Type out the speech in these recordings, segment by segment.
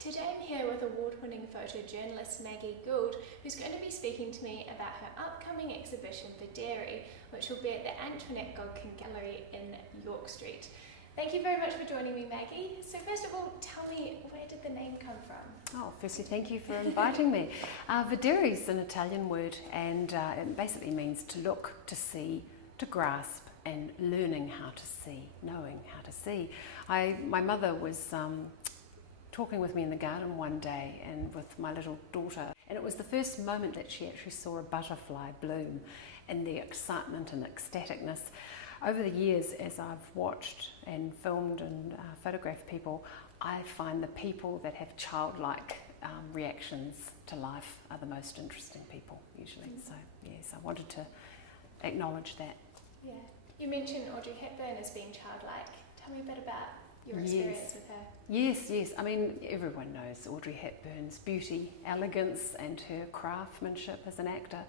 Today I'm here with award-winning photojournalist Maggie Gould, who's going to be speaking to me about her upcoming exhibition for Dairy, which will be at the Antoinette Godkin Gallery in York Street. Thank you very much for joining me, Maggie. So first of all, tell me, where did the name come from? Oh, firstly, thank you for inviting me. Vedere is an Italian word, and it basically means to look, to see, to grasp, and learning how to see, knowing how to see. My mother was talking with me in the garden one day and with my little daughter, and it was the first moment that she actually saw a butterfly bloom, and the excitement and ecstaticness. Over the years, as I've watched and filmed and photographed people, I find the people that have childlike reactions to life are the most interesting people usually. So yes, I wanted to acknowledge that. Yeah, you mentioned Audrey Hepburn as being childlike. Tell me a bit about your experience with her. Yes. I mean, everyone knows Audrey Hepburn's beauty, elegance, and her craftsmanship as an actor.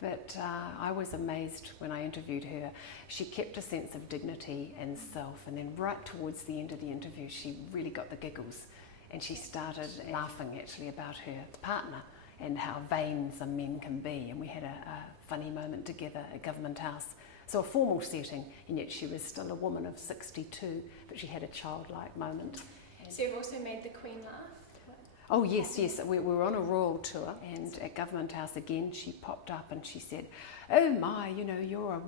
But I was amazed when I interviewed her. She kept a sense of dignity and self, and then right towards the end of the interview, she really got the giggles, and she started laughing actually about her partner and how vain some men can be. And we had a funny moment together at Government House. So a formal setting, and yet she was still a woman of 62, but she had a childlike moment. So you've also made the Queen laugh? Oh yes. We were on a royal tour, and at Government House again she popped up and she said, "Oh my, you're a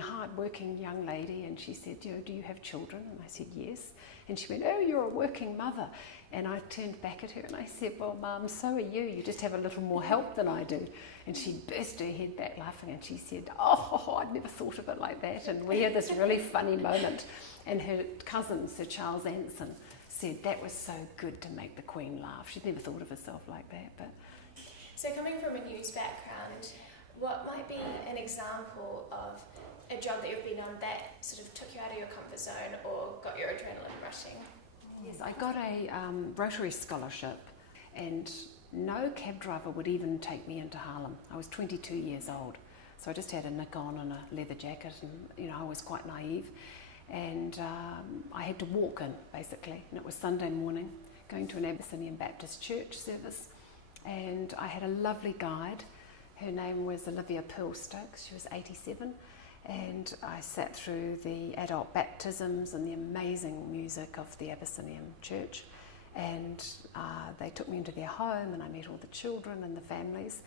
hard-working young lady." And she said, "Do you have children?" And I said, "Yes." And she went, "Oh, you're a working mother." And I turned back at her and I said, "Well, Mum, so are you. You just have a little more help than I do." And she burst her head back laughing and she said, "Oh, I'd never thought of it like that." And we had this really funny moment. And her cousin, Sir Charles Anson, said that was so good to make the Queen laugh. She'd never thought of herself like that. But so coming from a news background, what might be an example of a job that you've been on that sort of took you out of your comfort zone or got your adrenaline rushing? Yes, I got a Rotary scholarship, and no cab driver would even take me into Harlem. I was 22 years old, so I just had a knick on and a leather jacket, and I was quite naive. And I had to walk in, basically, and it was Sunday morning, going to an Abyssinian Baptist church service, and I had a lovely guide. Her name was Olivia Pearl Stokes. She was 87, and I sat through the adult baptisms and the amazing music of the Abyssinian church, and they took me into their home, and I met all the children and the families,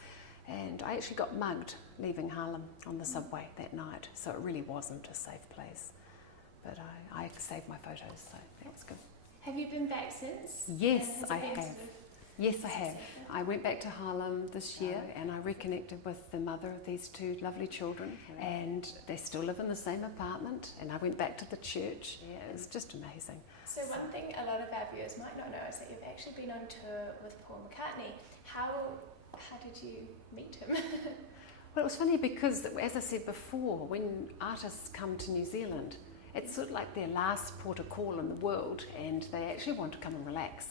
and I actually got mugged leaving Harlem on the subway that night, so it really wasn't a safe place. But I saved my photos, so that was good. Have you been back since? Yes, I have. Yes, I have. I went back to Harlem this year and I reconnected with the mother of these two lovely children, and they still live in the same apartment, and I went back to the church. Yeah, it was just amazing. So one thing a lot of our viewers might not know is that you've actually been on tour with Paul McCartney. How did you meet him? Well, it was funny because, as I said before, when artists come to New Zealand, it's sort of like their last port of call in the world, and they actually want to come and relax.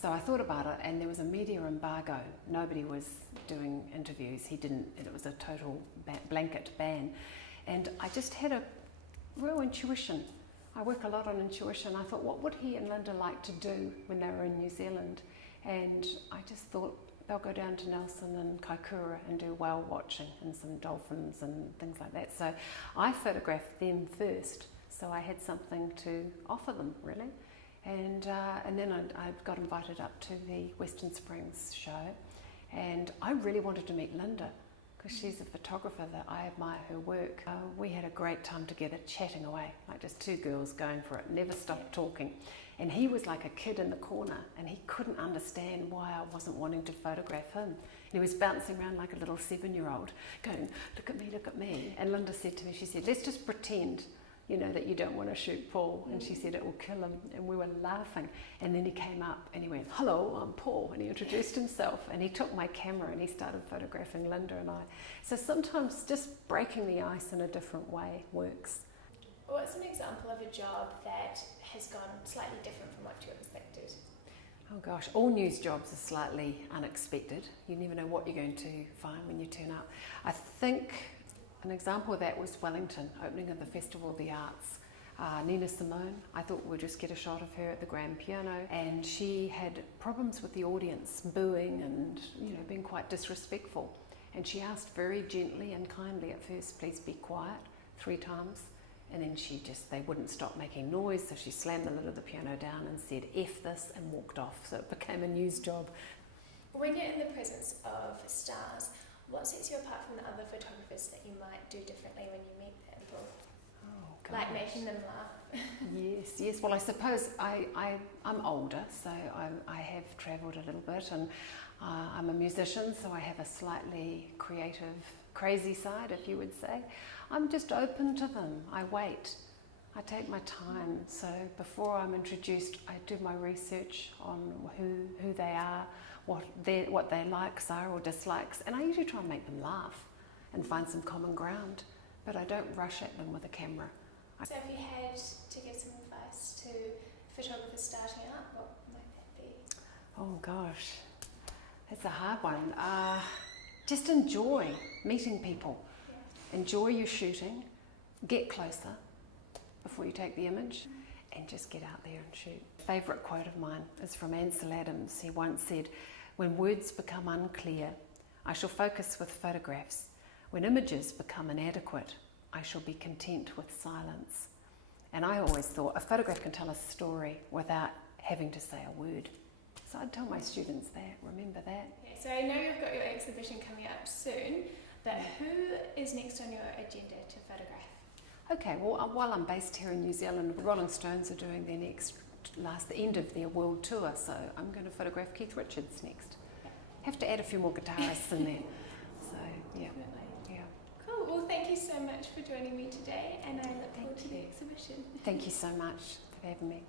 So I thought about it, and there was a media embargo. Nobody was doing interviews. He didn't, it was a total blanket ban. And I just had a real intuition. I work a lot on intuition. I thought, what would he and Linda like to do when they were in New Zealand? And I just thought they'll go down to Nelson and Kaikoura and do whale watching and some dolphins and things like that. So I photographed them first. So I had something to offer them, really. And then I got invited up to the Western Springs show, and I really wanted to meet Linda because she's a photographer that I admire her work. We had a great time together chatting away, like just two girls going for it, never stopped talking. And he was like a kid in the corner, and he couldn't understand why I wasn't wanting to photograph him. And he was bouncing around like a little 7-year-old going, "Look at me, look at me." And Linda said to me, she said, "Let's just pretend that you don't want to shoot Paul." And she said it will kill him, and we were laughing. And then he came up and he went, "Hello, I'm Paul," and he introduced himself, and he took my camera and he started photographing Linda and I. So sometimes just breaking the ice in a different way works. What's an example of a job that has gone slightly different from what you expected? Oh gosh, all news jobs are slightly unexpected. You never know what you're going to find when you turn up. I think an example of that was Wellington, opening of the Festival of the Arts. Nina Simone. I thought we'd just get a shot of her at the grand piano, and she had problems with the audience, booing and being quite disrespectful. And she asked very gently and kindly at first, please be quiet, 3 times. And then they wouldn't stop making noise, so she slammed the lid of the piano down and said, F this, and walked off. So it became a news job. When you're in the presence of stars, what sets you apart from the other photographers that you might do differently when you meet people? Oh, gosh. Like making them laugh. Yes. Well, I suppose I'm older, so I have travelled a little bit, and I'm a musician, so I have a slightly creative, crazy side, if you would say. I'm just open to them. I wait. I take my time. So before I'm introduced, I do my research on who they are, what their likes are or dislikes, and I usually try and make them laugh and find some common ground, but I don't rush at them with a camera. So if you had to give some advice to photographers starting out, what might that be? Oh gosh, that's a hard one. Just enjoy meeting people. Yeah. Enjoy your shooting, get closer before you take the image, and just get out there and shoot. Favourite quote of mine is from Ansel Adams. He once said, when words become unclear, I shall focus with photographs. When images become inadequate, I shall be content with silence. And I always thought a photograph can tell a story without having to say a word. So I'd tell my students that, remember that. Yeah, so I know you've got your exhibition coming up soon, but who is next on your agenda to photograph? Okay, well, while I'm based here in New Zealand, the Rolling Stones are doing their the end of their world tour, so I'm going to photograph Keith Richards next. Yeah. Have to add a few more guitarists in there. So, yeah. Definitely. Yeah. Cool, well thank you so much for joining me today, and I look forward to the exhibition. Thank you so much for having me.